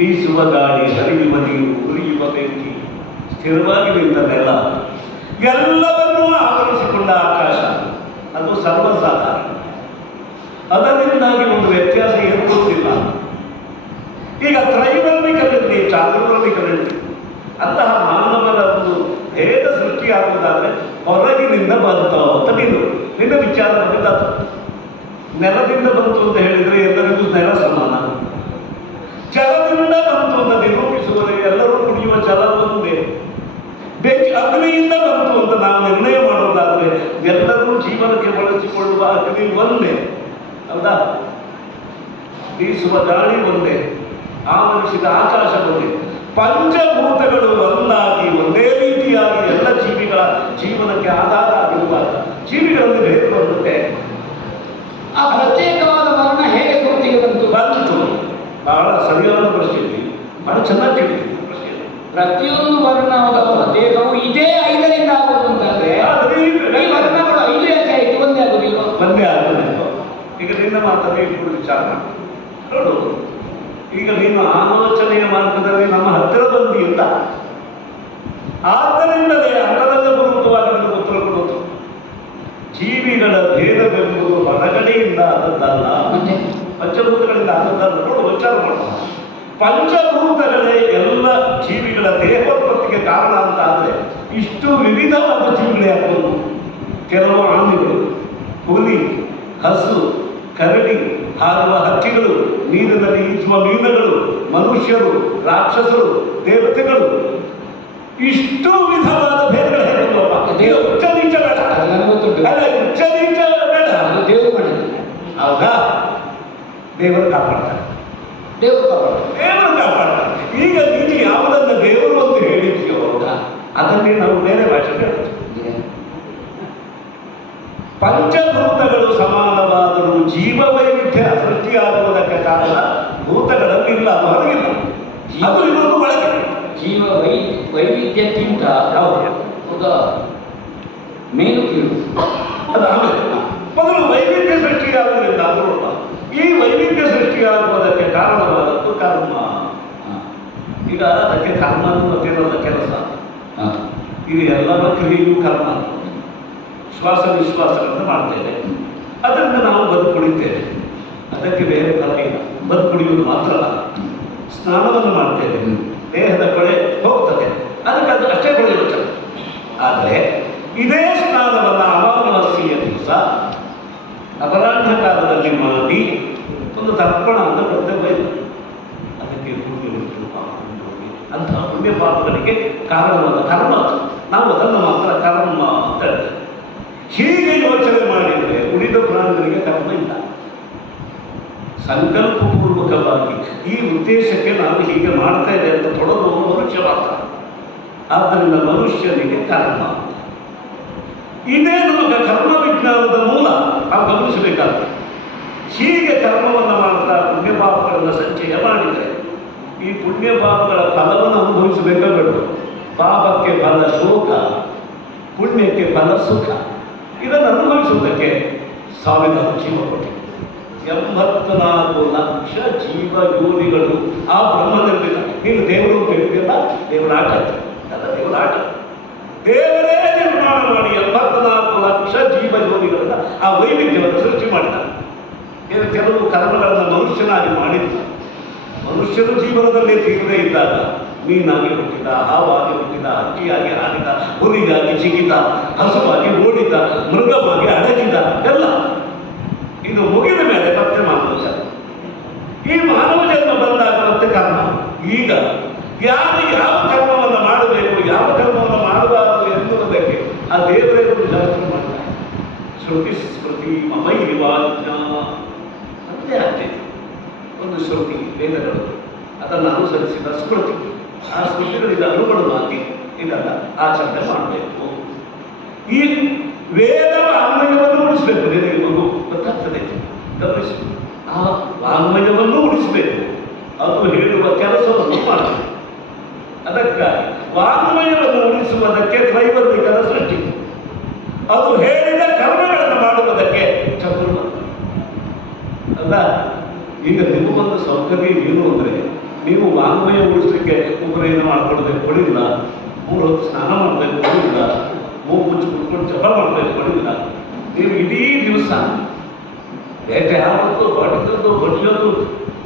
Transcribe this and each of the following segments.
ಬೀಸುವ ಗಾಳಿ, ಹರಿಯುವ ನೀರು, ಉರಿಯುವ ಬೆಂಕಿ, ಸ್ಥಿರವಾಗಿ ನಿಂತ ನೆಲ, ಎಲ್ಲವನ್ನೂ ಆವರಿಸಿಕೊಂಡ ಆಕಾಶ, ಅದು ಸರ್ವಸಾಧಾರಣ. ಅದರಿಂದಾಗಿ ಒಂದು ವ್ಯತ್ಯಾಸ ಏನು ಗೊತ್ತಿಲ್ಲ. ಈಗ ತ್ರೈವರ್ಣಿಕರಲ್ಲಿ ಚಾತುರ್ವರ್ಣಿಕರಲ್ಲಿ ಅಂತಹ ಮಾನವನ ಒಂದು ಭೇದ ಸೃಷ್ಟಿಯಾಗುವುದಾದ್ರೆ ಹೊರಗಿನಿಂದ ಬಂತು ಅಂತ ನಿನ್ನ ವಿಚಾರ ಬಂದಿಲ್ಲ. ನೆಲದಿಂದ ಬಂತು ಅಂತ ಹೇಳಿದರೆ ಎಲ್ಲರಿಗೂ ನೆಲ ಸಮಾನ. ಜಲದಿಂದ ಬಂತು ಅಂತ ನಿರೂಪಿಸುವರೆ ಎಲ್ಲರೂ ಕುಡಿಯುವ ಜಲ ಒಂದೇ. ಅಗ್ನಿಯಿಂದ ಬಂತು ಅಂತ ನಾವು ನಿರ್ಣಯ ಮಾಡೋದಾದ್ರೆ ಎಲ್ಲರೂ ಜೀವನಕ್ಕೆ ಬಳಸಿಕೊಳ್ಳುವ ಅಗ್ನಿ ಒಂದೇ, ಹೌದಾ? ಬೀಸುವ ಗಾಳಿ ಒಂದೇ, ಆವರಿಸಿದ ಆಕಾಶ ಒಂದೇ. ಪಂಚಭೂತಗಳು ಒಂದಾಗಿ ಒಂದೇ ರೀತಿಯಾಗಿ ಎಲ್ಲ ಜೀವಿಗಳ ಜೀವನಕ್ಕೆ ಆಧಾರ ಆಗಿರುವಾಗ ಜೀವಿಗಳಲ್ಲಿ ಭೇದ ಬರುತ್ತೆ. ಆ ಪ್ರತ್ಯೇಕವಾದ ವರ್ಣ ಹೇಗೆ ಗುರುತಿಗೆ ಬಂತು? ಬಹಳ ಸರಿಯಾದ ಪ್ರಶ್ನೆ, ಬಹಳ ಚೆನ್ನಾಗಿ ಕೇಳಿದೆ ಪ್ರಶ್ನೆ. ಪ್ರತಿಯೊಂದು ವರ್ಣದ ಪ್ರತ್ಯೇಕವು ಇದೇ 5ರಿಂದ ಆಗೋದು ಅಂತಾದ್ರೆ ಈ ವರ್ಣಗಳು 5 ಯಾಕೆ ಆಯ್ತು? ಒಂದೇ ಆಗೋದಿಲ್ವ? ಒಂದೇ ಆಗೋದಿಲ್ಲ. ಈಗ ನಿನ್ನ ಮಾತನ್ನು ಇಟ್ಕೊಂಡು ವಿಚಾರ ಮಾಡಿ ನೋಡು. ಈಗ ನೀನು ಆಲೋಚನೆಯ ಮಾರ್ಗದಲ್ಲಿ ನಮ್ಮ ಹತ್ತಿರ ಬಂದಿ ಅಂತ, ಆದ್ದರಿಂದಲೇ ಅದರಲ್ಲ ಪೂರ್ವಕವಾಗಿ ನಿಮಗೆ ಉತ್ತರ ಕೊಡುವುದು. ಜೀವಿಗಳ ಭೇದವೆಂಬುದು ಹೊರಗಡೆಯಿಂದ ಆದದ್ದಲ್ಲ, ಪಂಚಭೂತಗಳಿಂದ ಆದದ್ದಲ್ಲ. ನೋಡು, ವಿಚಾರ ಮಾಡುವ. ಪಂಚಭೂತಗಳೇ ಎಲ್ಲ ಜೀವಿಗಳ ದೇಹೋತ್ಪತ್ತಿಗೆ ಕಾರಣ ಅಂತ ಆದರೆ ಇಷ್ಟು ವಿವಿಧವಾದ ಜೀವಿಗಳೇ ಆಗ್ಬೋದು. ಕೆಲವು ಆನೆಗಳು, ಹುಲಿ, ಹಸು, ಕರಡಿ, ಹಾರುವ ಹಕ್ಕಿಗಳು, ನೀರಿನಲ್ಲಿ ಈಜುವ ಮೀನುಗಳು, ಮನುಷ್ಯರು, ರಾಕ್ಷಸರು, ದೇವತೆಗಳು, ಇಷ್ಟು ವಿಧವಾದ ಭೇದಗಳು ಹೇಳಲ್ವಪ್ಪ. ಉಚ್ಚ ನೀಚ ಬೇಡ, ಅಲ್ಲ ಉಚ್ಚ ನೀಚ ಬೇಡ, ದೇವರು ಮಾಡಿದ. ಹೌದಾ? ದೇವರು ಕಾಪಾಡ್ತಾರೆ, ದೇವರು ಕಾಪಾಡ್ತಾರೆ. ಈಗ ನೀನು ಯಾವುದನ್ನ ದೇವರು ಅಂತ ಹೇಳಿದ್ಯೋ ಅದನ್ನೇ ನಾವು ಬೇರೆ ಭಾಷೆ ಹೇಳ್ತೀವಿ. ಪಂಚಭೂತಗಳು ಸಮಾನವಾದರೂ ಜೀವ ವೈವಿಧ್ಯ ಸೃಷ್ಟಿಯಾಗುವುದಕ್ಕೆ ಕಾರಣ ಭೂತಗಳಲ್ಲಿ ಇಲ್ಲ, ಹೊರಗಿಲ್ಲ. ಅದು ಇನ್ನೊಂದು ಒಳಗೆ ಜೀವ ವೈವಿಧ್ಯಕ್ಕಿಂತ ಮೇಲು ಕೀಳು. ಅದು ಆಮೇಲೆ ಮೊದಲು ವೈವಿಧ್ಯ ಸೃಷ್ಟಿಯಾಗುವುದಿಲ್ಲ. ಅದು ಈ ವೈವಿಧ್ಯ ಸೃಷ್ಟಿಯಾಗುವುದಕ್ಕೆ ಕಾರಣವಾದದ್ದು ಕರ್ಮ. ಈಗ ಅದಕ್ಕೆ ಕರ್ಮ ಅನ್ನೋದಿರೋದ ಕೆಲಸ. ಇದು ಎಲ್ಲರ ಕ್ರಿಯೆಯೂ ಕರ್ಮ. ಶ್ವಾಸ ವಿಶ್ವಾಸಗಳನ್ನು ಮಾಡ್ತೇವೆ, ಅದರಿಂದ ನಾವು ಬದುಕುಳಿತೇವೆ. ಅದಕ್ಕೆ ಬೇರೆ ಫಲ ಇಲ್ಲ. ಬದುಕುಳಿಯುವುದು ಮಾತ್ರ ಅಲ್ಲ, ಸ್ನಾನವನ್ನು ಮಾಡ್ತೇವೆ, ದೇಹದ ಕೊಳೆ ಹೋಗ್ತದೆ, ಅದಕ್ಕೆ ಅದು ಅಷ್ಟೇ ಕೊಳೆಯುತ್ತೆ. ಆದರೆ ಇದೇ ಸ್ನಾನವನ್ನು ಅಮಾವಾಸ್ಯೆಯ ದಿವಸ ಅಪರಾಹ್ನ ಕಾಲದಲ್ಲಿ ಮಾಡಿ ಒಂದು ತರ್ಪಣ ಅಂತ ಬರ್ತೇವೆ. ಅದಕ್ಕೆ ಪುಣ್ಯ ಉಂಟು, ಪಾಪ ಉಂಟು. ಅಂತಹ ಪುಣ್ಯ ಪಾಪಗಳಿಗೆ ಕಾರಣವಾದ ಕರ್ಮ, ನಾವು ಅದನ್ನು ಮಾತ್ರ ಕರ್ಮ ಅಂತ ಹೇಳ್ತೇವೆ. ಹೀಗೆ ಯೋಚನೆ ಮಾಡಿದರೆ ಉಳಿದ ಪ್ರಾಣಿಗಳಿಗೆ ಕರ್ಮ ಇಲ್ಲ. ಸಂಕಲ್ಪಪೂರ್ವಕವಾಗಿ ಈ ಉದ್ದೇಶಕ್ಕೆ ನಾವು ಹೀಗೆ ಮಾಡ್ತೇವೆ ಅಂತ ತೊಡಗುವ ಮನುಷ್ಯ ಮಾತ್ರ. ಆದ್ದರಿಂದ ಮನುಷ್ಯನಿಗೆ ಕರ್ಮ ಇದೇ ನಮಗೆ ಕರ್ಮ ವಿಜ್ಞಾನದ ಮೂಲ. ನಾವು ಗಮನಿಸಬೇಕಾಗ್ತದೆ. ಹೀಗೆ ಕರ್ಮವನ್ನು ಮಾಡ್ತಾ ಪುಣ್ಯ ಪಾಪಗಳನ್ನು ಸಂಚಯ ಮಾಡಿದರೆ ಈ ಪುಣ್ಯ ಪಾಪಗಳ ಫಲವನ್ನು ಅನುಭವಿಸಬೇಕಾಗಬೇಕು. ಪಾಪಕ್ಕೆ ಫಲ ಶೋಕ, ಪುಣ್ಯಕ್ಕೆ ಫಲ ಸುಖ. ಇದನ್ನು ಅನುಭವಿಸುವುದಕ್ಕೆ 1000 ಜೀವ ಕೊಟ್ಟಿದೆ. 84 ಲಕ್ಷ ಜೀವ ಯೋನಿಗಳು ಆ ಬ್ರಹ್ಮನಿರ್ಮಿತ. ನೀನು ದೇವರು ಹೇಳಿದೆಯಲ್ಲ, ದೇವರ ಆಟ ಅಲ್ಲ, ದೇವರ ಆಟ. ದೇವರೇ ನಿರ್ಮಾಣ ಮಾಡಿ 84 ಲಕ್ಷ ಜೀವ ಯೋನಿಗಳನ್ನ ಆ ವೈವಿಧ್ಯವನ್ನು ಸೃಷ್ಟಿ ಮಾಡಿದ. ಕೆಲವು ಕರ್ಮಗಳನ್ನು ಮನುಷ್ಯನಾಗಿ ಮಾಡಿದ್ದ. ಮನುಷ್ಯರು ಜೀವನದಲ್ಲಿ ತೀರದೇ ಇದ್ದಾಗ ಮೀನಾಗಿ ಹುಟ್ಟಿದ, ಹಾವಾಗಿ ಹುಟ್ಟಿದ, ಹಕ್ಕಿಯಾಗಿ ಹಾರಿದ, ಹುಲಿಯಾಗಿ ಚಿಗಿದ, ಹಸುವಾಗಿ ಓಡಿದ, ಮೃಗವಾಗಿ ಅಡಗಿದ, ಎಲ್ಲ ಇದು ಮುಗಿದ ಮೇಲೆ ಮತ್ತೆ ಮಾನವ ಜನ್ಮ. ಈ ಮಾನವ ಜನ್ಮ ಬಂದಾಗ ಮತ್ತೆ ಕರ್ಮ. ಈಗ ಯಾರು ಯಾವ ಕರ್ಮವನ್ನು ಮಾಡಬೇಕು, ಯಾವ ಕರ್ಮವನ್ನು ಮಾಡಬಾರದು ಎನ್ನುವುದಕ್ಕೆ ಆ ದೇವರೇ ಒಂದು ಶಾಸ್ತ್ರ ಮಾಡ್ತಾರೆ. ಶ್ರುತಿ ಸ್ಮೃತಿ ಮಮೈವಾಜ್ಞ ಅಂತೇ ಆಗ್ತೈತೆ. ಒಂದು ಶ್ರುತಿ ವೇದಗಳು, ಅದನ್ನು ಅನುಸರಿಸಿದ ಸ್ಮೃತಿ, ಆ ಸ್ಮೃತಿಗಳಿಗೆ ಅನುಗುಣವಾಗಿ ಇದನ್ನ ಆಚರಣೆ ಮಾಡಬೇಕು. ಈ ವೇದ ವಾಂಗ್ಮಯವನ್ನು ಉಳಿಸಬೇಕು. ನಿಮಗೆ ಗೊತ್ತಾಗ್ತದೆ, ಗಮನಿಸಿ. ಆ ವಾಂಗ್ಮಯವನ್ನು ಉಳಿಸಬೇಕು, ಅದು ಹೇಳುವ ಕೆಲಸವನ್ನು ಮಾಡಬೇಕು. ಅದಕ್ಕಾಗಿ ವಾಂಗ್ಮಯವನ್ನು ಉಳಿಸುವುದಕ್ಕೆ ತ್ರೈವರ್ಣಿಕರ ಸೃಷ್ಟಿ, ಅದು ಹೇಳಿದ ಕರ್ಮಗಳನ್ನು ಮಾಡುವುದಕ್ಕೆ ಚತುರ್ವರ್ಣ ಅಲ್ಲ. ಈಗ ನಿಮಗೊಂದು ಸೌಕರ್ಯ ಏನು ಅಂದರೆ ನೀವು ಮಾನವೀಯ ಉಳಿಸ್ಲಿಕ್ಕೆ ಉಪನಯನ ಮಾಡ್ಕೊಳ್ಬೇಕು ಕೊಡಿಲ್ಲ, 3 ಹೊತ್ತು ಸ್ನಾನ ಮಾಡಬೇಕು ಕೊಡಿಲ್ಲ, ಮೂಗು ಮುಚ್ಚಿ ಕುತ್ಕೊಂಡು ಜಪ ಮಾಡಬೇಕು ಕೊಡಿಲ್ಲ. ನೀವು ಇಡೀ ದಿವಸ ಬೇಟೆ ಹಾಕೋದು, ಬಡಿದದ್ದು, ಬಡಿಯೋದು,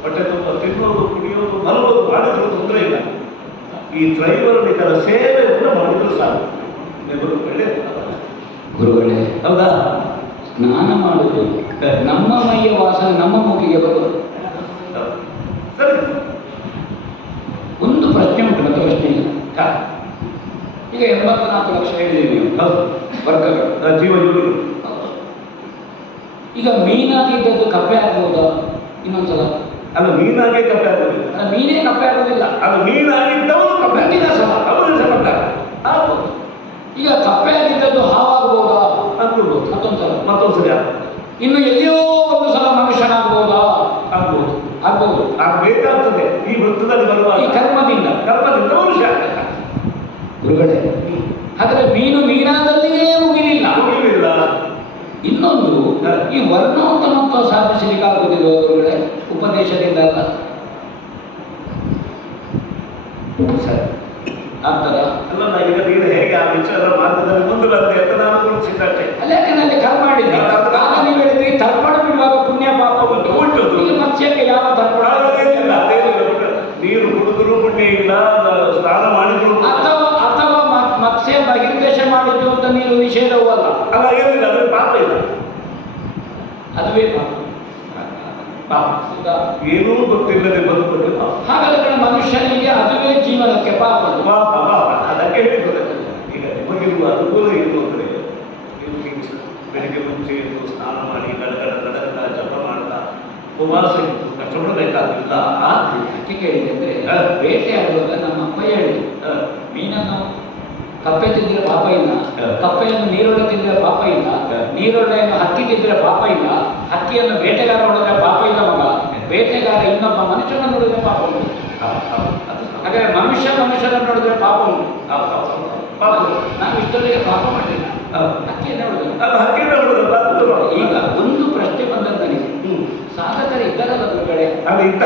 ಬಟ್ಟೆ ತುಂಬ ತಿನ್ನೋದು, ಕುಡಿಯೋದು, ಮಲಗೋದು ಮಾಡಿದ್ರು ತೊಂದರೆ ಇಲ್ಲ. ಈ ಡ್ರೈವರ್ಗಳ ಸೇವೆ ಕೂಡ ಮಾಡಿದ್ರು ಸಾಕು, ನಿಮಗೆ ಒಳ್ಳೆ ಗುರುಗಳೇ, ಹೌದಾ? ಸ್ನಾನ ಮಾಡುವುದು ನಮ್ಮ ಮೈಯ ವಾಸನೆ ನಮ್ಮ ಮೂಗಿಗೆ ಬರುವುದು. ಸರಿ, ಒಂದು ಪ್ರಶ್ನೆ ಉಂಟು, ಮತ್ತೆ ಪ್ರಶ್ನೆ ಇಲ್ಲ. ಈಗ 84 ಲಕ್ಷ ಹೇಳಿದ್ದೀವಿ ನೀವು, ಹೌದು, ವರ್ಗಗಳು, ಜೀವ ಜೋಡಿಗಳು. ಈಗ ಮೀನಾಗಿದ್ದದ್ದು ಕಪ್ಪೆ ಆಗ್ಬೋದಾ? ಇನ್ನೊಂದ್ಸಲ ಅದು ಮೀನಾಗೆ ಕಪ್ಪೆ ಆಗೋದಿಲ್ಲ, ಅಲ್ಲ, ಮೀನೇ ಕಪ್ಪೆ ಆಗೋದಿಲ್ಲ, ಅದು ಮೀನಾಗಿದ್ದವರು ಕಪ್ಪೆ ಮುಂದಿನ ಸಲ ಅವರ ಕಪ್ಪೆ ಆಗ್ಬೋದು. ಈಗ ಕಪ್ಪೆ ಆಗಿದ್ದದ್ದು ಹಾವಾಗ್ಬೋದಾ? ಆಗ್ಬೋದು, ಮತ್ತೊಂದ್ಸಲ ಮತ್ತೊಂದ್ಸರಿ ಇನ್ನು ಎಲ್ಲಿಯೋ ಒಂದು ಸಲ ಮನುಷ್ಯನಾಗ್ಬೋದಾ? ಆಗ್ಬೋದು, ಆಗ್ಬೋದು, ಆಗ್ಬೇಕಾಗ್ತದೆ. ಈ ವೃತ್ತದಲ್ಲಿ ಬರುವ ಈ ಕರ್ಮದಿಂದ ಮನುಷ್ಯ ಗುರುಗಳೇ. ಹಾಗಾದ್ರೆ ಮೀನು ಮೀನಾದಲ್ಲಿಯೇ ಮುಗಿಲಿಲ್ಲ. ಮುಗಿಲಿಲ್ಲ. ಇನ್ನೊಂದು, ಈ ವರ್ಣೋತ್ತಮತ್ವ ಸಾಧಿಸಲಿಕ್ಕಾಗುವುದಿಲ್ಲ ಗುರುಗಳೇ ಉಪದೇಶದಿಂದ ಅಲ್ಲ? ಸರಿ, ಆಗ್ತದ? ಅಲ್ಲ, ಈಗ ನೀನು ಹೇಗೆ ಆ ವಿಚಾರ ಮಾರ್ಗದಲ್ಲಿ ಮುಂದೆ ಬಂದೆ ಅಂತ ನಾನು ಗುರುತಿಸಿದ್ದಷ್ಟೇ. ಅಲ್ಲ, ಯಾಕೆ ನಾನು ಕರ್ಮ ಮಾಡಿದ್ದೆ. ಆಗ ನೀವು ಹೇಳಿದ್ರಿ ತರ್ಪಣ ಬಿಡುವಾಗ ಪುಣ್ಯ ಪಾಪ ಉಂಟು. ಈಗ ಮತ್ಸ್ಯಕ್ಕೆ ಯಾವ ತರ್ಪಣ? ಅದೇನಿಲ್ಲ, ನೀರು ಕುಡಿದ್ರು ಪುಣ್ಯ ಇಲ್ಲ, ಸ್ನಾನ ಮಾಡಿದ್ರು ಅಥವಾ ಮತ್ಸ್ಯ ಬಹಿರ್ದೇಶ ಮಾಡಿದ್ದು ಅಂತ ನೀರು ನಿಷೇಧವೂ ಅಲ್ಲ. ಅಲ್ಲ, ಏನಿಲ್ಲ, ಅದ್ರ ಪಾಪ ಇಲ್ಲ, ಅದುವೇ ಪಾಪ. ಪಾಪ ಏನೂ ಗೊತ್ತಿಲ್ಲದೆ ಬದುಕುವುದು ಪಾಪ. ಹಾಗಾದ್ರೆ ಮನುಷ್ಯನಿಗೆ ಅದುವೇ ಜೀವನಕ್ಕೆ ಪಾಪ. ಪಾಪ ಪಾಪ ಅದಕ್ಕೆ ಹೇಳಿದ್ರೆ ಈಗ ನಿಮಗಿರುವ ಅನುಕೂಲ ಏನು ಅಂದರೆ, ನೀವು ಬೆಳಿಗ್ಗೆ ಮುಂಚೆ ಎದ್ದು ಸ್ನಾನ ಮಾಡಿ ಗಡಗಡ ಗಡಗಡ ಜಪ ಮಾಡ್ತಾ ಉಪವಾಸ ಇದ್ದು ಕಷ್ಟಪಡಬೇಕಾಗಿಲ್ಲ. ಅದಕ್ಕೆ ಕೇಳಿದ್ರೆ ಬೇಟೆ ಆಡುವಾಗ ನಮ್ಮ ಅಪ್ಪ ಹೇಳಿದ್ರು, ಮೀನನ್ನು ಕಪ್ಪೆ ತಿಂದರೆ ಪಾಪ ಇಲ್ಲ, ಕಪ್ಪೆಯನ್ನು ನೀರೊಳ್ಳೆ ತಿಂದರೆ ಪಾಪ ಇಲ್ಲ, ನೀರೊಳ್ಳೆಯನ್ನು ಹಕ್ಕಿ ತಿಂದರೆ ಪಾಪ ಇಲ್ಲ, ಹಕ್ಕಿಯನ್ನು ಬೇಟೆಗಾರ ನೋಡಿದ್ರೆ ಪಾಪ ಇಲ್ಲ ಮಗ, ಬೇಟೆಗಾರ ಇನ್ನೊಬ್ಬ ಮನುಷ್ಯನ ನೋಡಿದ್ರೆ ಪಾಪ ಉಂಟು. ಹಾಗಾದ್ರೆ ಮನುಷ್ಯನ ನೋಡಿದ್ರೆ ಪಾಪ ಉಂಟು. ನಾವು ಇಷ್ಟೊಂದಿಗೆ ಪಾಪ ಮಾಡಿಲ್ಲ, ಹಕ್ಕಿಯನ್ನು ನೋಡಿದ್ರೆ. ಈಗ ಒಂದು ಪ್ರಶ್ನೆ ಬಂದಂತ ನನಗೆ, ಸಾಧಕರು ಇದ್ದಾರಲ್ಲ ಗುರುಗಳೇ, ಅಲ್ಲಿ ಇದ್ದ